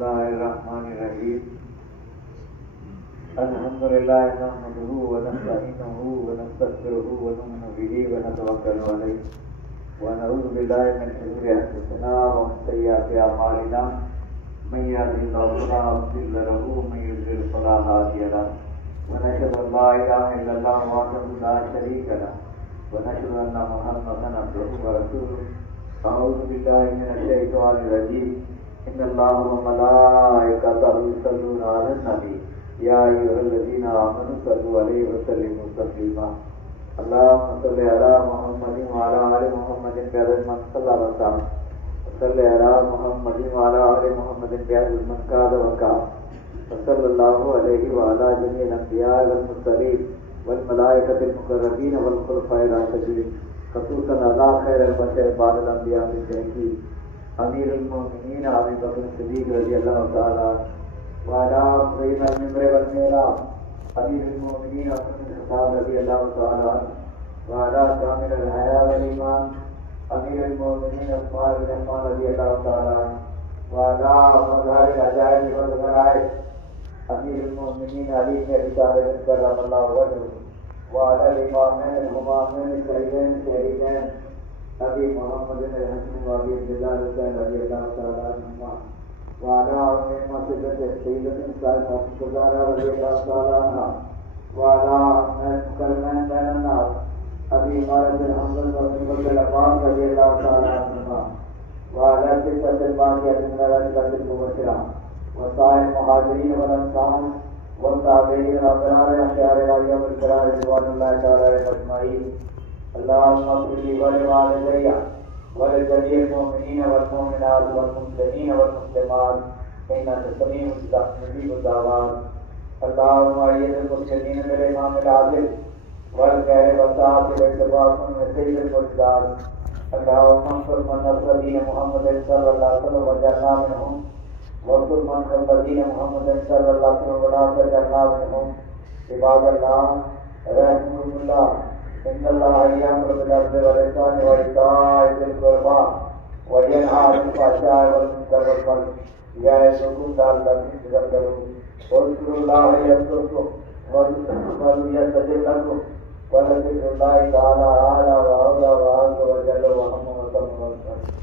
الله الرحمن الرحيم الحمد لله نحمده ونستعينه ونستغفره ونؤمن به ونتوكل عليه ونعوذ بالله من شرور انفسنا ومن سيئات اعمالنا من يهده الله فلا مضل له ومن يضلل فلا هادي له ونشهد ان لا اله الا الله وحده لا شريك له ونشهد ان محمدا عبده ورسوله أعوذ بالله من الشيطان الرجيم إن الله وملائكته يصلون على النبي يا أيها الذين آمنوا صلوا عليه وسلموا تسليما اللهم صل على محمد وعلى آل محمد بعدد من صلى وسلم وصل على محمد وعلى آل محمد بعدد من كاد وكاد وصلى الله عليه وعلى جميع الأنبياء والمرسلين والملائكة المقربين والخلفاء الراشدين خصوصا على خیر البشر بعد الانبیاء الصدیقین امیر المؤمنین ابی بکر صدیق رضی اللہ تعالی وعلى سیدنا المنبر والمحراب امیر المؤمنین عمر بن الخطاب رضی اللہ تعالی وعلى کامل الحیا والایمان امیر المؤمنین عثمان بن عفان رضی اللہ تعالی وعلى مظہر العجائب والغرائب امیر المؤمنین علی بن ابی طالب کرم اللہ وجهه وعلى الإمامين الهمامين الكريمين الشهيدين أبي محمد الحسن وأبي عبد الله الحسين رضي الله تعالى عنهما وعلى أمة سيدة سائمة الزهراء رضي الله تعالى عنها وعلى المكرمين بين الناس أبي إمارة الحمد وأبي بكر العباس رضي الله تعالى عنهما وعلى ستة الباقية من الأشهر المبشرة وسائر المهاجرين والأنصار والتابعين الأبرار أشعار الأيام الكرام رضوان الله تعالى أجمعين اللهم اغفر لي ولوالدي ولجميع المؤمنين والمؤمنات والمسلمين والمسلمات إنك سميع مجيب الدعوات اللهم أيد المسلمين بالإمام العادل والخير والسعة والاتفاق من سيد المجداد اللهم انصر من نصر دين محمد صلى الله عليه وسلم وجعلنا منهم وانصر من خلف دين محمد صلى الله عليه وسلم ولا تجعلنا منهم عباد الله رحمكم الله إن الله يأمر بالعدل والإحسان وإيتاء ذي القربى وينهى عن الفحشاء والمنكر والبغي يعظكم لعلكم تذكرون واذكروا الله يذكركم ويستجب لكم ولذكر الله تعالى أعلى وأولى وأعز وجل وأهم وأتم وأكبر